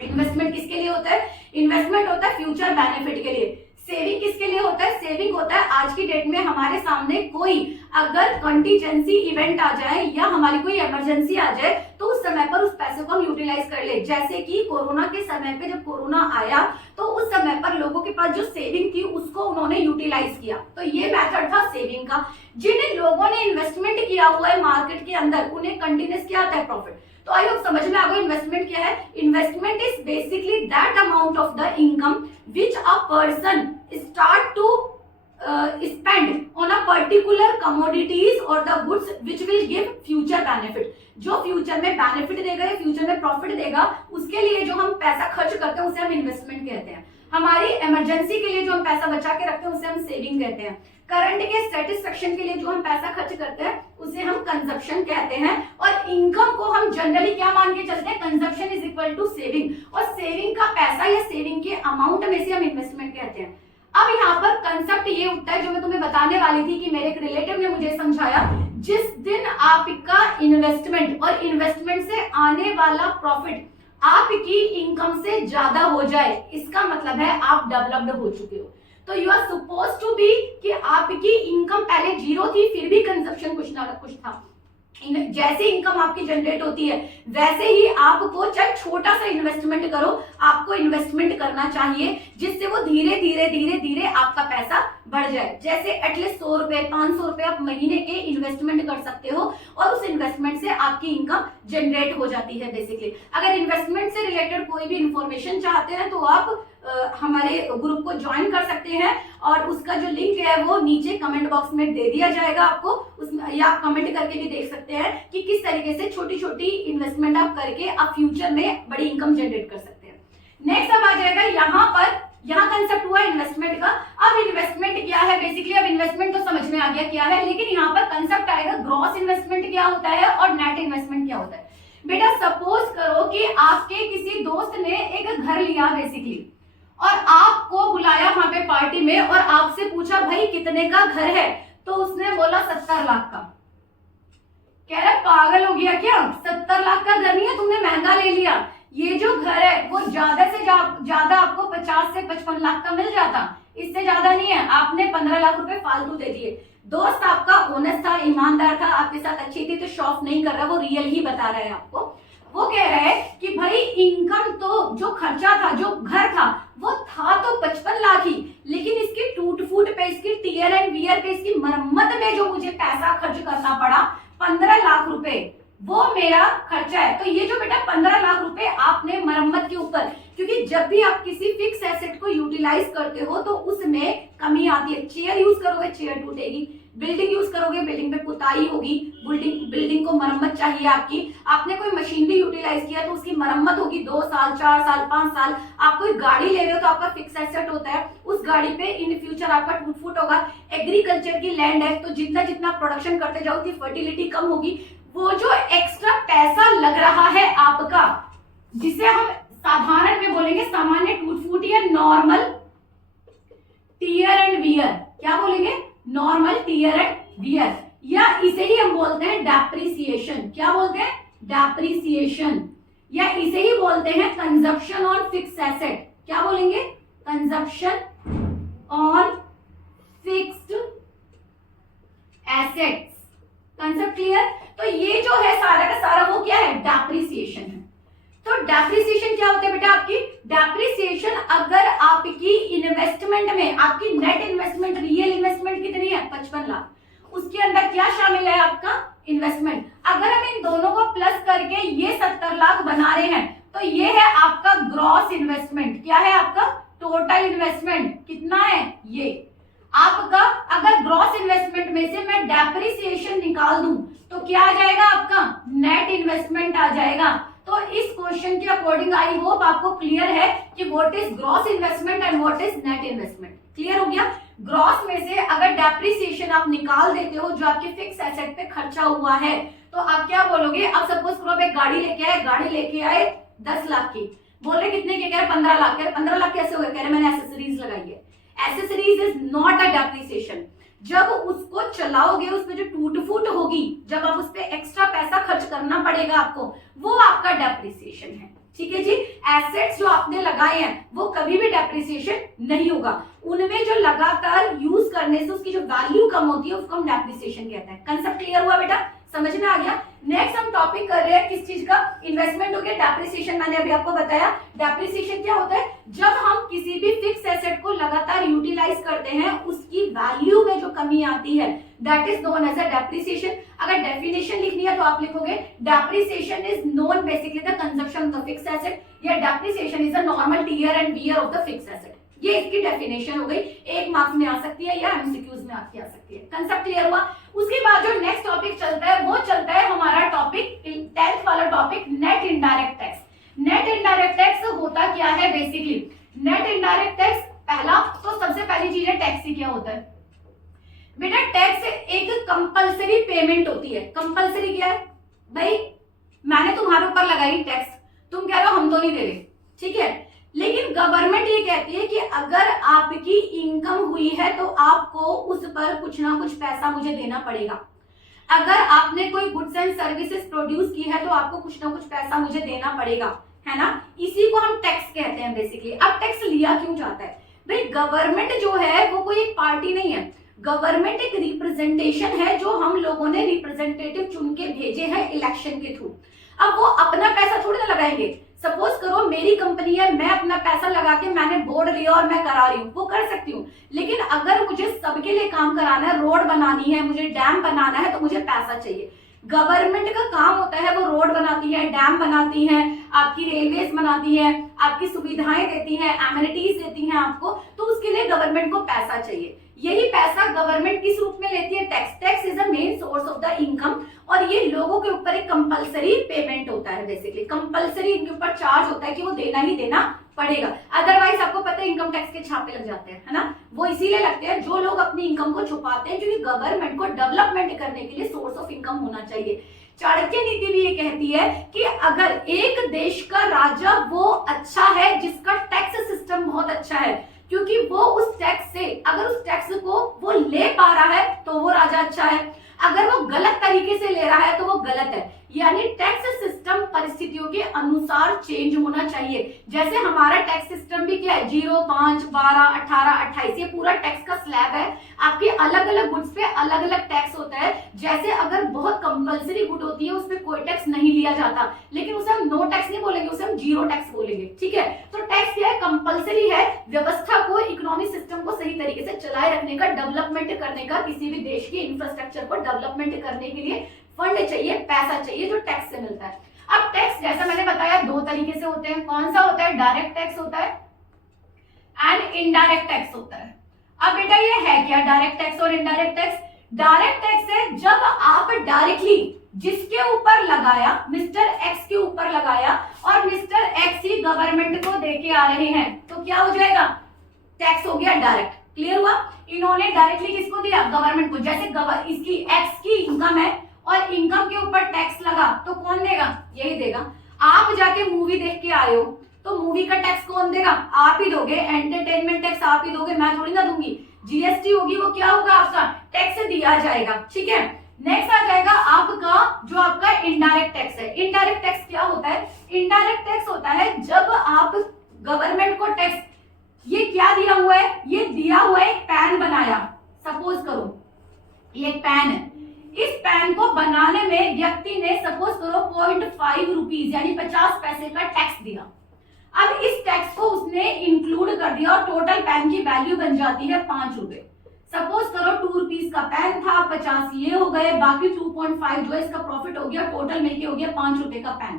इन्वेस्टमेंट किसके लिए होता है, इन्वेस्टमेंट होता है फ्यूचर बेनिफिट के लिए। सेविंग किसके लिए होता है, सेविंग होता है आज की डेट में हमारे सामने कोई अगर कंटीजेंसी इवेंट आ जाए या हमारी कोई इमरजेंसी आ जाए तो उस समय पर उस पैसे को हम यूटिलाइज कर ले। जैसे कि कोरोना के समय पे जब कोरोना आया तो उस समय पर लोगों के पास जो सेविंग थी उसको उन्होंने यूटिलाइज किया, तो ये मेथड था सेविंग का। जिन लोगों ने इन्वेस्टमेंट किया हुआ है मार्केट के अंदर उन्हें कंटिन्यूस क्या आता है, प्रॉफिट। तो आई होप समझ में आ गया इन्वेस्टमेंट क्या है। Investment is basically that amount of the income which a person start to spend on a particular commodities or the goods which will give future benefit। जो फ्यूचर में benefit देगा या future में प्रॉफिट देगा उसके लिए जो हम पैसा खर्च करते हैं उसे हम इन्वेस्टमेंट कहते हैं। हमारी इमरजेंसी के लिए जो हम पैसा बचा के रखते हैं उसे हम सेविंग कहते हैं। करंट के सेटिस्फेक्शन के लिए जो हम पैसा खर्च करते हैं उसे हम कंजप्शन कहते हैं। और इनकम को हम जनरली क्या मान के चलते हैं, consumption is equal to saving, और सेविंग का पैसा या सेविंग के अमाउंट में से हम इन्वेस्टमेंट कहते हैं। अब यहाँ पर कंसेप्ट ये उठता है जो मैं तुम्हें बताने वाली थी कि मेरे एक रिलेटिव ने मुझे समझाया, जिस दिन आपका इन्वेस्टमेंट और इन्वेस्टमेंट से आने वाला प्रॉफिट आपकी इनकम से ज्यादा हो जाए, इसका मतलब है आप डेवलप्ड हो चुके हो। तो you are suppose to be कि आपकी इनकम पहले जीरो थी फिर भी कंजप्शन कुछ ना कुछ था। जैसे इनकम आपकी जनरेट होती है वैसे ही आपको चाहे छोटा सा इन्वेस्टमेंट करो, आपको इन्वेस्टमेंट करना चाहिए जिससे वो धीरे धीरे धीरे धीरे आपका पैसा बढ़ जाए। जैसे एटलीस्ट 100 रुपए 500 रुपए आप महीने के इन्वेस्टमेंट कर सकते हो और उस इन्वेस्टमेंट से आपकी इनकम जनरेट हो जाती है। बेसिकली अगर इन्वेस्टमेंट से रिलेटेड कोई भी इंफॉर्मेशन चाहते हैं तो आप हमारे ग्रुप को ज्वाइन कर सकते हैं और उसका जो लिंक है वो नीचे कमेंट बॉक्स में दे दिया जाएगा आपको, उसमें या आप कमेंट करके भी देख सकते हैं कि किस तरीके से छोटी छोटी इन्वेस्टमेंट आप करके आप फ्यूचर में बड़ी इनकम जनरेट कर सकते हैं। नेक्स्ट अब आ जाएगा यहाँ पर, यहाँ कंसेप्ट हुआ इन्वेस्टमेंट का। अब इन्वेस्टमेंट क्या है, बेसिकली अब इन्वेस्टमेंट तो समझ में आ गया क्या है, लेकिन यहाँ पर कंसेप्ट आएगा ग्रॉस इन्वेस्टमेंट क्या होता है और नेट इन्वेस्टमेंट क्या होता है। बेटा सपोज करो कि आपके किसी दोस्त ने एक घर लिया बेसिकली और आपको बुलाया वहां पे पार्टी में और आपसे पूछा भाई कितने का घर है, तो उसने बोला 70 लाख का। कह रहा पागल हो गया क्या, 70 लाख का घर नहीं है, तुमने महंगा ले लिया। ये जो घर है वो ज्यादा से ज्यादा आपको 50 से 55 लाख का मिल जाता, इससे ज्यादा नहीं है। आपने 15 लाख रुपए फालतू दे दिए। दोस्त आपका ऑनेस्ट था, ईमानदार था, आपके साथ अच्छी थी, तो शॉप नहीं कर रहा, वो रियल ही बता रहा है आपको। वो कह रहा है कि भाई इनकम तो जो खर्चा था, जो घर था वो था तो 55 लाख ही, लेकिन इसकी टूट फूट पे, इसकी टीयर एंड वियर पे, इसकी मरम्मत में जो मुझे पैसा खर्च करना पड़ा 15 लाख रुपए, वो मेरा खर्चा है। तो ये जो बेटा 15 लाख रुपए आपने मरम्मत के ऊपर, क्योंकि जब भी आप किसी फिक्स एसेट को यूटिलाइज करते हो तो उसमें कमी आती है। चेयर यूज करोगे चेयर टूटेगी, बिल्डिंग यूज करोगे, बिल्डिंग पे पुताई होगी, बिल्डिंग को मरम्मत चाहिए आपकी, आपने कोई मशीनरी यूटिलाइज किया तो उसकी मरम्मत होगी 2 साल 4 साल 5 साल। आप कोई गाड़ी ले रहे हो तो आपका फिक्स एसेट होता है, उस गाड़ी पे इन फ्यूचर आपका टूट फूट होगा। एग्रीकल्चर की लैंड है तो जितना जितना प्रोडक्शन करते जाओ उसकी फर्टिलिटी कम होगी। वो जो एक्स्ट्रा पैसा लग रहा है आपका, जिसे हम साधारण में बोलेंगे सामान्य टूट फूट या नॉर्मल टीयर एंड वियर, क्या बोलेंगे, नॉर्मल टीयर एंड वियर, या इसे ही हम बोलते हैं डेप्रिसिएशन। क्या बोलते हैं, डेप्रिसिएशन, या इसे ही बोलते हैं कंजप्शन ऑन फिक्स एसेट। क्या बोलेंगे, consumption on fixed assets. Concept clear. तो ये जो है सारा का सारा वो क्या है, डेप्रिसिएशन है। तो डेप्रिसिएशन क्या होता है बेटा आपकी, डेप्रिसिएशन अगर आपकी इन्वेस्टमेंट में, आपकी नेट इन्वेस्टमेंट, रियल इन्वेस्टमेंट कितनी है 55 लाख, उसके अंदर क्या शामिल है आपका इन्वेस्टमेंट, अगर हम इन दोनों को प्लस करके ये 70 लाख बना रहे हैं तो ये है आपका ग्रॉस इन्वेस्टमेंट। क्या है आपका टोटल इन्वेस्टमेंट, कितना है ये आपका। अगर ग्रॉस इन्वेस्टमेंट में से मैं डेप्रिसिएशन निकाल दूं तो क्या आ जाएगा आपका, नेट इन्वेस्टमेंट आ जाएगा। तो इस क्वेश्चन के अकॉर्डिंग आई होप आपको क्लियर है कि what is gross investment and what is net investment. Clear हो गया। ग्रॉस में से अगर डेप्रिसिएशन आप निकाल देते हो जो आपके फिक्स एसेट पे खर्चा हुआ है तो आप क्या बोलोगे, अब सपोज करो आप एक गाड़ी लेके आए 10 लाख की, बोल रहे कितने के, कह रहे 15 लाख, कह रहे 15 लाख कैसे हो गए, कह रहे मैंने एसेसरीज लगाई है। Accessories is not a depreciation. जब उसको चलाओगे उसमें जो टूट फूट होगी, जब आप उस पर एक्स्ट्रा पैसा खर्च करना पड़ेगा आपको, वो आपका डेप्रिसिएशन है। ठीक है जी। एसेट्स जो आपने लगाए हैं वो कभी भी डेप्रिसिएशन नहीं होगा, उनमें जो लगातार यूज करने से उसकी जो वैल्यू कम होती है उसको हम डेप्रिसिएशन कहते हैं। कंसेप्ट क्लियर हुआ बेटा, समझ में आ गया। नेक्स्ट हम टॉपिक कर रहे हैं किस चीज का, इन्वेस्टमेंट हो गया, डेप्रिसिएशन मैंने अभी आपको बताया। डेप्रिसिएशन क्या होता है, जब हम किसी भी फिक्स एसेट को लगातार यूटिलाइज करते हैं उसकी वैल्यू में जो कमी आती है that is known as a depreciation. अगर डेफिनेशन लिखनी है तो आप लिखोगे depreciation is known basically the consumption of the fix asset, या depreciation is a normal tear and wear of the fix asset. ये इसकी डेफिनेशन हो गई, एक मार्क्स में आ सकती है या एमसीक्यूज में आ सकती है। कंसेप्ट क्लियर हुआ। उसके बाद जो नेक्स्ट टॉपिक चलता है वो चलता है हमारा टॉपिक 10th वाला topic, net indirect tax. Net indirect tax होता क्या है बेसिकली, नेट इनडायरेक्ट टैक्स पहला तो सबसे पहली चीज है टैक्स ही क्या होता है बेटा, टैक्स एक कंपलसरी पेमेंट होती है। कंपलसरी क्या है भाई, मैंने तुम्हारे ऊपर लगाई टैक्स, तुम कह रहे हो हम तो नहीं दे रहे, ठीक है, लेकिन गवर्नमेंट ये कहती है कि अगर आपकी इनकम हुई है तो आपको उस पर कुछ ना कुछ पैसा मुझे देना पड़ेगा। अगर आपने कोई गुड्स एंड सर्विसेज प्रोड्यूस की है तो आपको कुछ ना कुछ पैसा मुझे देना पड़ेगा, है ना, इसी को हम टैक्स कहते हैं बेसिकली। अब टैक्स लिया क्यों जाता है भाई, गवर्नमेंट जो है वो कोई एक पार्टी नहीं है, गवर्नमेंट एक रिप्रेजेंटेशन है जो हम लोगों ने रिप्रेजेंटेटिव चुन के भेजे हैं इलेक्शन के थ्रू। अब वो अपना पैसा थोड़ी ना लगाएंगे, सपोज करो मेरी कंपनी है, मैं अपना पैसा लगा के मैंने बोर्ड लिया और मैं करा रही हूँ, वो कर सकती हूँ, लेकिन अगर मुझे सबके लिए काम कराना है, रोड बनानी है, मुझे डैम बनाना है, तो मुझे पैसा चाहिए। गवर्नमेंट का काम होता है वो रोड बनाती है, डैम बनाती है, आपकी रेलवेज बनाती है, आपकी सुविधाएं देती है, एमिनिटीज देती हैं आपको, तो उसके लिए गवर्नमेंट को पैसा चाहिए। यही पैसा गवर्नमेंट किस रूप में लेती है, tax. Tax is the main source of the income, और ये लोगों के ऊपर एक कंपलसरी पेमेंट होता है, बेसिकली कंपलसरी इनके ऊपर चार्ज होता है कि वो देना ही देना पड़ेगा, अदरवाइज आपको पता है इनकम टैक्स के छापे लग जाते हैं, है ना, वो इसीलिए लगते हैं जो लोग अपनी इनकम को छुपाते हैं, क्योंकि गवर्नमेंट को डेवलपमेंट करने के लिए सोर्स ऑफ इनकम होना चाहिए। चाणक्य नीति भी ये कहती है कि अगर एक देश का राजा वो अच्छा है जिसका टैक्स सिस्टम बहुत अच्छा है, क्योंकि वो उस टैक्स से, अगर उस टैक्स को वो ले पा रहा है तो वो राजा अच्छा है, अगर वो गलत तरीके से ले रहा है तो वो गलत है। यानी टैक्स सिस्टम परिस्थितियों के अनुसार चेंज होना चाहिए। जैसे हमारा टैक्स सिस्टम भी क्या है, 0, 5, 12, 18, 28, ये पूरा टैक्स का स्लैब है। आपके अलग अलग गुड्स पे अलग अलग टैक्स होता है। जैसे अगर बहुत कंपलसरी गुड होती है उसपे कोई टैक्स नहीं लिया जाता, लेकिन उसे हम नो टैक्स नहीं बोलेंगे, उसे हम 0 टैक्स बोलेंगे, ठीक है। तो टैक्स क्या है, कंपलसरी है, व्यवस्था को, इकोनॉमिक सिस्टम को सही तरीके से चलाए रखने का, डेवलपमेंट करने का, किसी भी देश की इंफ्रास्ट्रक्चर को डेवलपमेंट करने के लिए फंड चाहिए, पैसा चाहिए, जो टैक्स से मिलता है। अब टैक्स जैसा मैंने बताया 2 तरीके से होते हैं, कौन सा होता है, डायरेक्ट टैक्स होता है एंड इनडायरेक्ट टैक्स होता है। अब बेटा ये है क्या डायरेक्ट टैक्स और इनडायरेक्ट टैक्स। डायरेक्ट टैक्स है जब आप डायरेक्टली जिसके ऊपर लगाया, मिस्टर एक्स के ऊपर लगाया और मिस्टर एक्स ही गवर्नमेंट को देके आ रहे हैं, तो क्या हो जाएगा, टैक्स हो गया डायरेक्ट। क्लियर हुआ? इन्होंने डायरेक्टली किसको दिया, गवर्नमेंट को। जैसे इसकी एक्स की इनकम है और इनकम के ऊपर टैक्स लगा तो कौन देगा, यही देगा। आप जाके मूवी देख के आए हो तो मूवी का टैक्स कौन देगा, आप ही दोगे। एंटरटेनमेंट टैक्स आप ही दोगे, मैं थोड़ी ना दूंगी। जीएसटी होगी वो क्या होगा, आपका टैक्स दिया जाएगा। ठीक है, नेक्स्ट आ जाएगा आपका जो आपका इनडायरेक्ट टैक्स है। इनडायरेक्ट टैक्स क्या होता है, इनडायरेक्ट टैक्स होता है जब आप गवर्नमेंट को टैक्स, ये क्या दिया हुआ है, ये दिया हुआ एक पैन बनाया, सपोज करो ये एक पैन है, इस पैन को बनाने में व्यक्ति ने सपोज करो 0.5 रुपीज यानी 50 पैसे का टैक्स दिया। अब इस टैक्स को उसने इंक्लूड कर दिया और टोटल पैन की वैल्यू बन जाती है 5 रुपए। सपोज करो 2 रुपीज का पैन था, 50 ये हो गए, बाकी 2.5 जो है इसका प्रॉफिट हो गया, टोटल मिलके हो गया 5 रुपए का पैन।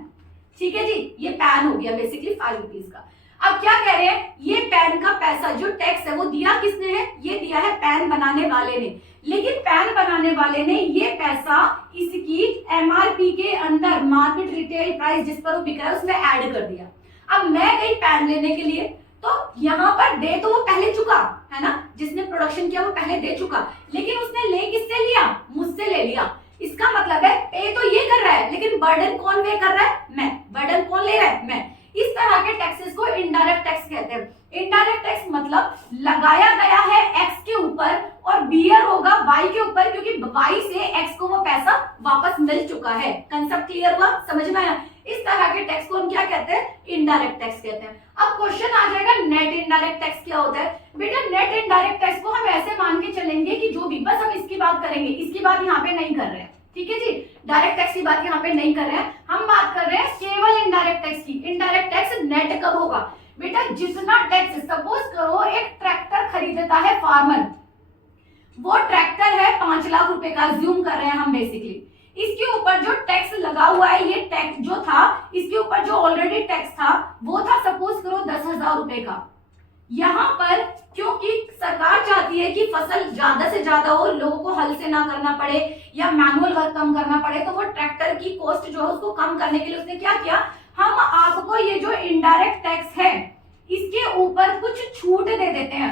ठीक है जी, ये पैन हो गया बेसिकली 5 रुपीज का। अब क्या कह रहे हैं, ये पैन का पैसा जो टैक्स है वो दिया किसने है, ये दिया है पैन बनाने वाले ने। लेकिन पैन बनाने वाले ने ये पैसा इसकी एमआरपी के अंदर, मार्केट रिटेल प्राइस जिस पर वो बिक रहा है, उसमें ऐड कर दिया। अब मैं गई पैन लेने के लिए, तो यहाँ पर दे तो वो पहले चुका है ना, जिसने प्रोडक्शन किया वो पहले दे चुका, लेकिन उसने ले किससे लिया, मुझसे ले लिया। इसका मतलब है पे तो ये कर रहा है, लेकिन बर्डन कौन पे कर रहा है, मैं। बर्डन कौन ले रहा है, मैं। इस तरह के टैक्सेस को इनडायरेक्ट टैक्स कहते हैं। इनडायरेक्ट टैक्स मतलब लगाया गया है एक्स के ऊपर और बियर होगा वाई के ऊपर, क्योंकि वाई से एक्स को वो पैसा वापस मिल चुका है। कंसेप्ट क्लियर हुआ, समझ में आया? इस तरह के टैक्स को हम क्या कहते हैं, इनडायरेक्ट टैक्स कहते हैं। अब क्वेश्चन आ जाएगा नेट इनडायरेक्ट टैक्स क्या होता है। बेटा नेट इनडायरेक्ट टैक्स को हम ऐसे मान के चलेंगे कि जो भी, बस हम इसकी बात करेंगे, इसकी बात यहाँ पे नहीं कर रहे हैं। ठीक है जी, डायरेक्ट टैक्स की बात यहाँ पे नहीं कर रहे हैं, हम बात कर रहे हैं केवल इनडायरेक्ट टैक्स की। इनडायरेक्ट टैक्स नेट कब होगा, बेटा जितना टैक्स, सपोज करो एक ट्रैक्टर खरीदता है फार्मर, वो ट्रैक्टर है 5 लाख रुपए का, ज्यूम कर रहे हैं हम बेसिकली। इसके ऊपर जो टैक्स लगा हुआ है, ये टैक्स जो था, इसके ऊपर जो ऑलरेडी टैक्स था वो था सपोज करो 10,000 रुपए का। यहाँ पर क्योंकि सरकार चाहती है कि फसल ज्यादा से ज्यादा हो, लोगों को हल से ना करना पड़े या मैनुअल वर्क कम करना पड़े, तो वो ट्रैक्टर की कॉस्ट जो है उसको कम करने के लिए उसने क्या किया, हम आपको ये जो इनडायरेक्ट टैक्स है इसके ऊपर कुछ छूट दे देते हैं,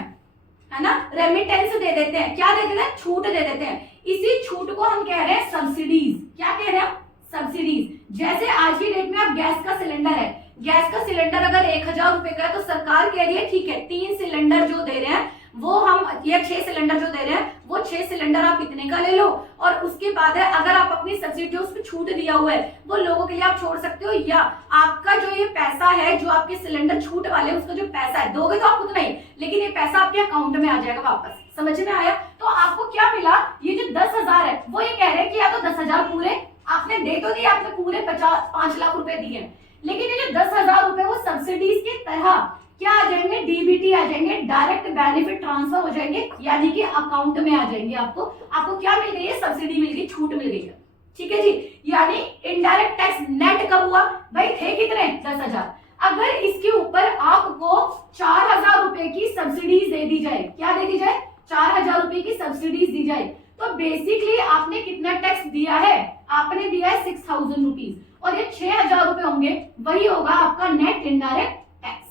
है ना, रेमिटेंस दे देते हैं। क्या दे देते हैं, छूट दे देते हैं। इसी छूट को हम कह रहे हैं सब्सिडीज। क्या कह रहे हैं, सब्सिडीज। जैसे आज की डेट में आप गैस का सिलेंडर है, गैस का सिलेंडर अगर 1000 रुपए का है तो सरकार कह रही है ठीक है 3 सिलेंडर जो दे रहे हैं वो हम, ये 6 सिलेंडर जो दे रहे हैं वो 6 सिलेंडर आप इतने का ले लो, और उसके बाद है अगर आप अपनी सब्सिडी जो उसमें छूट दिया हुआ है वो लोगों के लिए आप छोड़ सकते हो, या आपका जो ये पैसा है जो आपके सिलेंडर छूट वाले उसका जो पैसा है दोगे तो आप उतना ही, लेकिन ये पैसा आपके अकाउंट में आ जाएगा वापस। समझ में आया? तो आपको क्या मिला, ये जो 10,000 है वो ये कह रहे हैं कि या तो 10,000 पूरे आपने दे तो दिए, आपने पूरे 5 लाख रुपए दिए, लेकिन ये जो 10,000 रुपए वो सब्सिडीज के तरह क्या आ जाएंगे, डीबीटी आ जाएंगे, डायरेक्ट बेनिफिट ट्रांसफर हो जाएंगे, यानी कि अकाउंट में आ जाएंगे। आपको क्या मिल गई है, सब्सिडी मिल गई, छूट मिल गई है। ठीक है जी, यानी इनडायरेक्ट टैक्स नेट कब हुआ भाई, थे कितने, 10,000। अगर इसके ऊपर आपको 4,000 रुपए की सब्सिडीज दे दी जाए, क्या दे दी जाए, 4,000 रुपए की सब्सिडीज दी जाए, तो बेसिकली आपने कितना टैक्स दिया है, आपने दिया है 6,000 रुपीज, और ये 6,000 रुपए होंगे, वही होगा आपका net indirect tax.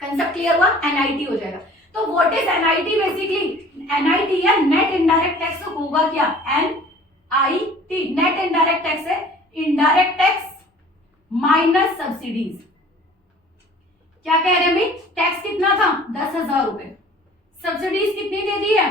Concept clear हुआ? एनआईटी हो जाएगा। तो what is NIT, basically NIT या नेट इनडायरेक्ट टैक्स होगा क्या, एनआईटी नेट इनडायरेक्ट टैक्स है इनडायरेक्ट टैक्स माइनस सब्सिडीज। क्या कह रहे हैं भाई, टैक्स कितना था 10,000 रुपए, सब्सिडीज कितनी दे दी है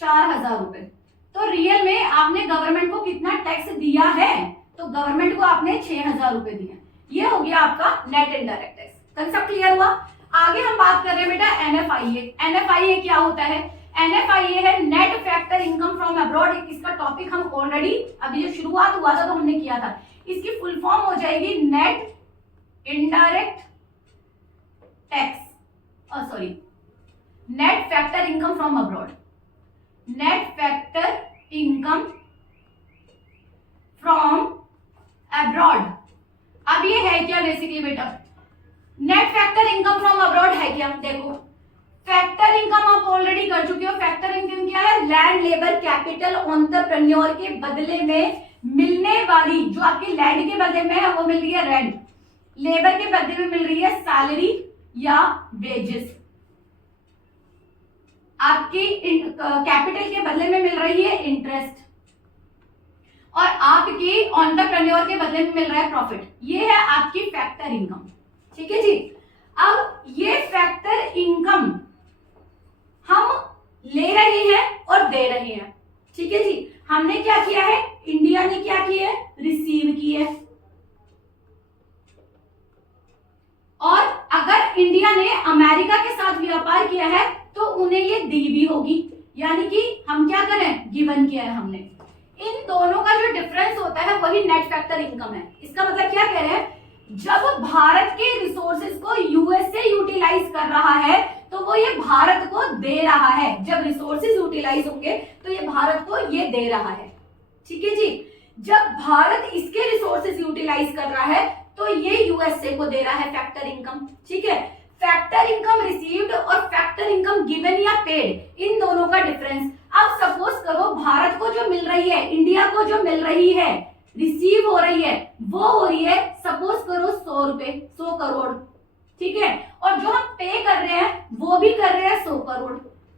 4,000 रुपए, तो रियल में आपने गवर्नमेंट को कितना टैक्स दिया है, तो गवर्नमेंट को आपने 6,000 रुपए दिए। ये हो गया आपका net indirect tax. Concept clear हुआ? आगे हम बात कर रहे हैं बेटा एनएफआईए। एनएफआईए क्या होता है, एनएफआईए है net factor income from abroad. इसका टॉपिक हम ऑलरेडी अभी जो शुरुआत हुआ था तो हमने किया था, इसकी फुल फॉर्म हो जाएगी net indirect tax, sorry net factor income from abroad, net factor income from abroad. अब ये है क्या बेसिकली बेटा, net factor income from abroad है क्या, देखो फैक्टर इनकम आप ऑलरेडी कर चुके हो। फैक्टर इनकम क्या है, लैंड लेबर कैपिटल एंटरप्रेन्योर के बदले में मिलने वाली, जो आपकी लैंड के बदले में है वो मिल रही है रेंट, लेबर के बदले में मिल रही है सैलरी या वेजेस, आपकी कैपिटल के बदले में मिल रही है इंटरेस्ट, और आपकी एंटरप्रेन्योर के बदले में मिल रहा है प्रॉफिट। ये है आपकी फैक्टर इनकम। ठीक है जी। अब ये फैक्टर इनकम हम ले रहे हैं और दे रहे हैं। ठीक है जी। हमने क्या किया है, इंडिया ने क्या किया है, रिसीव की है, और अगर इंडिया ने अमेरिका के साथ व्यापार किया है तो उन्हें ये दी भी होगी, यानी कि हम क्या करें, गिवन किया है हमने। इन दोनों का जो डिफरेंस होता है वही नेट फैक्टर इनकम है। इसका मतलब क्या कह रहे हैं, जब भारत के रिसोर्सेज को यूएसए यूटिलाइज कर रहा है तो वो ये भारत को दे रहा है। जब रिसोर्सेज यूटिलाइज होंगे तो ये भारत को ये दे रहा है। ठीक है जी। जब भारत इसके रिसोर्सेज यूटिलाइज कर रहा है तो ये यूएसए को दे रहा है फैक्टर इनकम। ठीक है। फैक्टर इनकम रिसीव्ड और फैक्टर इनकम गिवन या पेड, इन दोनों का डिफरेंस। अब सपोज करो भारत को जो मिल रही है, इंडिया को जो मिल रही है, रिसीव हो रही है, वो हो रही है सपोज करो 100 रुपए, 100 करोड़। ठीक है। और जो हम पे कर रहे हैं वो भी कर रहे हैं 100 करोड़।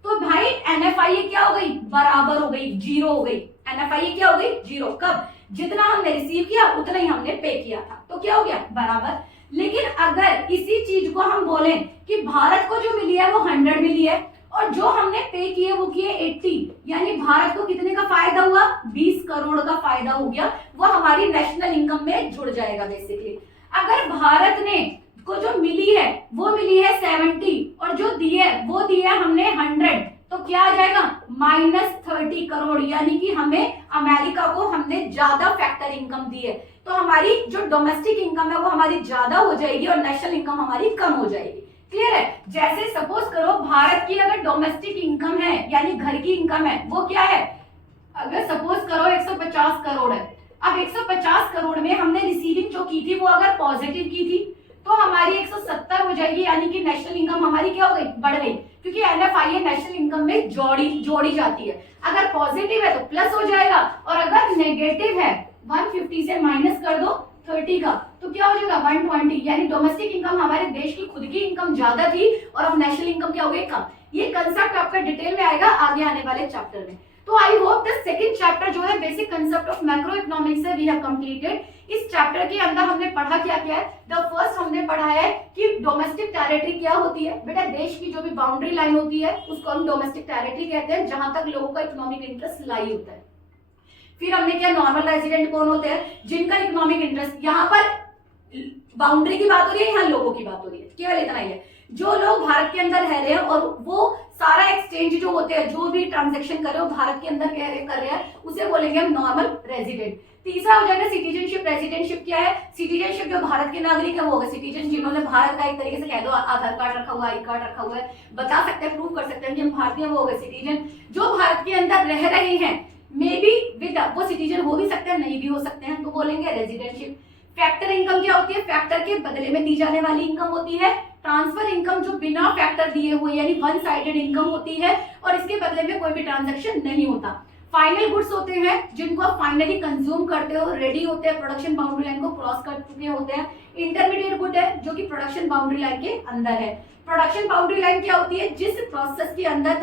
तो भाई एनएफआईए क्या हो गई, बराबर हो गई, जीरो हो गई। एनएफआईए क्या हो गई, जीरो। कब, जितना हमने रिसीव किया उतना ही हमने पे किया था, तो क्या हो गया, बराबर। लेकिन अगर इसी चीज को हम बोलें कि भारत को जो मिली है वो 100 मिली है और जो हमने पे किए वो किए 80, यानी भारत को कितने का फायदा हुआ, 20 करोड़ का फायदा हो गया। वो हमारी नेशनल इनकम में जुड़ जाएगा बेसिकली। अगर भारत ने को जो मिली है वो मिली है 70 और जो दिए वो दिया हमने 100, तो क्या आ जाएगा, -30 करोड़, यानी कि हमें अमेरिका को हमने ज्यादा फैक्टर इनकम दी है। तो हमारी जो डोमेस्टिक इनकम है वो हमारी ज्यादा हो जाएगी और नेशनल इनकम हमारी कम हो जाएगी। क्लियर है। जैसे सपोज करो भारत की अगर डोमेस्टिक इनकम है यानी घर की इनकम है वो क्या है, अगर सपोज करो 150 करोड़ है। अब 150 करोड़ में हमने रिसीविंग जो की थी वो अगर पॉजिटिव की थी तो हमारी 170 हो जाएगी, यानी कि नेशनल इनकम हमारी क्या हो गई, बढ़ गई, क्योंकि एनएफआईए नेशनल इनकम में जोड़ी जाती है। अगर पॉजिटिव है तो प्लस हो जाएगा और अगर नेगेटिव है 150 से माइनस कर दो 30 का तो क्या हो जाएगा 120, यानी डोमेस्टिक इनकम हमारे देश की खुद की इनकम ज्यादा थी और अब नेशनल इनकम क्या हो गई, कम। ये कंसेप्ट आपका डिटेल में आएगा आगे आने वाले चैप्टर में। तो I hope the second chapter जो है basic concept of macro economics है वी हैव कंप्लीटेड। इस चैप्टर के अंदर हमने पढ़ा क्या क्या है, द फर्स्ट हमने पढ़ा है कि डोमेस्टिक टेरिटरी क्या होती है। बेटा देश की जो भी बाउंड्री लाइन होती है उसको हम डोमेस्टिक टेरिटरी कहते हैं, जहां तक लोगों का इकोनॉमिक इंटरेस्ट लाई होता है। फिर हमने क्या, नॉर्मल रेजिडेंट कौन होते हैं, जिनका इकोनॉमिक इंटरेस्ट, यहाँ पर बाउंड्री की बात हो रही है, यहाँ लोगों की बात हो रही है, केवल इतना ही है। जो लोग भारत के अंदर रह रहे हैं और वो सारा एक्सचेंज जो होते हैं, जो भी ट्रांजैक्शन कर रहे हो भारत के अंदर कर रहे हैं, उसे बोलेंगे हम नॉर्मल रेजिडेंट। तीसरा हो जाएगा सिटीजनशिप। रेजिडेंटशिप क्या है, सिटीजनशिप जो भारत के नागरिक है वो होगा सिटीजन, जिन्होंने भारत का एक तरीके से कह दो आधार कार्ड रखा हुआ, आई कार्ड रखा हुआ है, बता सकते हैं, प्रूव कर सकते हैं कि हम भारतीय, वो होगा सिटीजन। जो भारत के अंदर रह रहे हैं मे बी विद, वो सिटीजन हो भी सकते हैं नहीं भी हो सकते हैं, तो बोलेंगे रेजिडेंटशिप। फैक्टर इनकम क्या होती है, फैक्टर के बदले में दी जाने वाली इनकम होती है। ट्रांसफर इनकम जो बिना फैक्टर दिए हुए यानी वन साइडेड इनकम होती है और इसके बदले में कोई भी ट्रांजैक्शन नहीं होता। फाइनल गुड्स होते हैं जिनको आप फाइनली कंज्यूम करते हो, रेडी होते हैं, प्रोडक्शन बाउंड्री लाइन को क्रॉस कर चुके होते हैं। इंटरमीडिएट गुड है जो कि प्रोडक्शन बाउंड्री लाइन के अंदर है। प्रोडक्शन बाउंड्री लाइन क्या होती है, जिस प्रोसेस के अंदर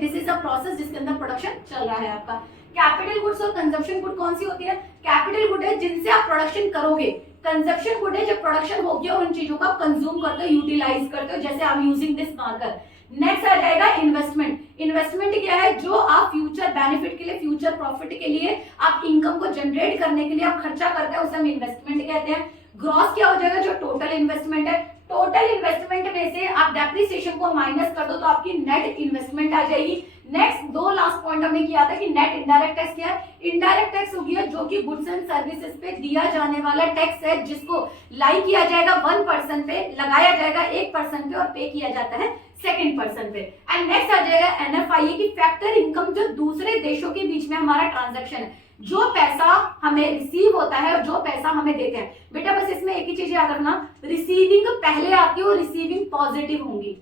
दिस इज अ प्रोसेस जिसके अंदर प्रोडक्शन चल रहा है आपका। कैपिटल गुड्स और कंजप्शन गुड कौन सी होती है, कैपिटल गुड है जिनसे आप प्रोडक्शन करोगे, कंजप्शन गुड है जब प्रोडक्शन हो गया और उन चीजों को आप कंज्यूम करते हो, यूटिलाइज करते हो, जैसे I am using this marker. Next आ जाएगा इन्वेस्टमेंट। इन्वेस्टमेंट क्या है, जो आप फ्यूचर बेनिफिट के लिए, फ्यूचर प्रॉफिट के लिए, आप इनकम को जनरेट करने के लिए आप खर्चा करते हैं, उसे हम इन्वेस्टमेंट कहते हैं। ग्रॉस क्या हो जाएगा, जो टोटल इन्वेस्टमेंट है। टोटल इन्वेस्टमेंट में से आप डेप्रिसिएशन को माइनस कर दो तो आपकी नेट इन्वेस्टमेंट आ जाएगी। नेक्स्ट दो लास्ट पॉइंट हमने किया था कि नेट इनडायरेक्ट टैक्स क्या है, इनडायरेक्ट टैक्स हो गया जो कि गुड्स एंड सर्विसेज पे दिया जाने वाला टैक्स है, जिसको लाई किया जाएगा 1% पे, लगाया जाएगा 1% पे और पे किया जाता है 2% पे। एंड नेक्स्ट आ जाएगा एनएफआईए की फैक्टर इनकम, जो दूसरे देशों के बीच में हमारा ट्रांजैक्शन है, जो पैसा हमें रिसीव होता है और जो पैसा हमें देते हैं। बेटा बस इसमें एक ही चीज याद रखना, रिसीविंग पहले आती है और रिसीविंग पॉजिटिव होंगी,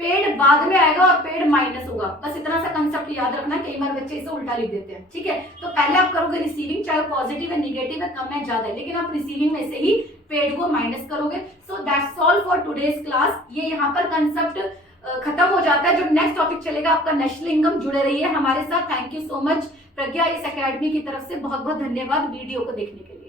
पेड बाद में आएगा और पेड माइनस होगा। बस इतना सा कंसेप्ट याद रखना, कई बार बच्चे इसे उल्टा लिख देते हैं, ठीक है। तो पहले आप करोगे रिसीविंग, चाहे पॉजिटिव है, निगेटिव है, कम है, ज्यादा है, लेकिन आप रिसीविंग में से ही पेड को माइनस करोगे। So that's all for today's class. ये यहाँ पर कंसेप्ट खत्म हो जाता है। जो नेक्स्ट टॉपिक चलेगा आपका नेशनल इनकम, जुड़े रहिए हमारे साथ। थैंक यू सो मच प्रज्ञा इस एकेडमी की तरफ से बहुत बहुत धन्यवाद वीडियो को देखने के लिए।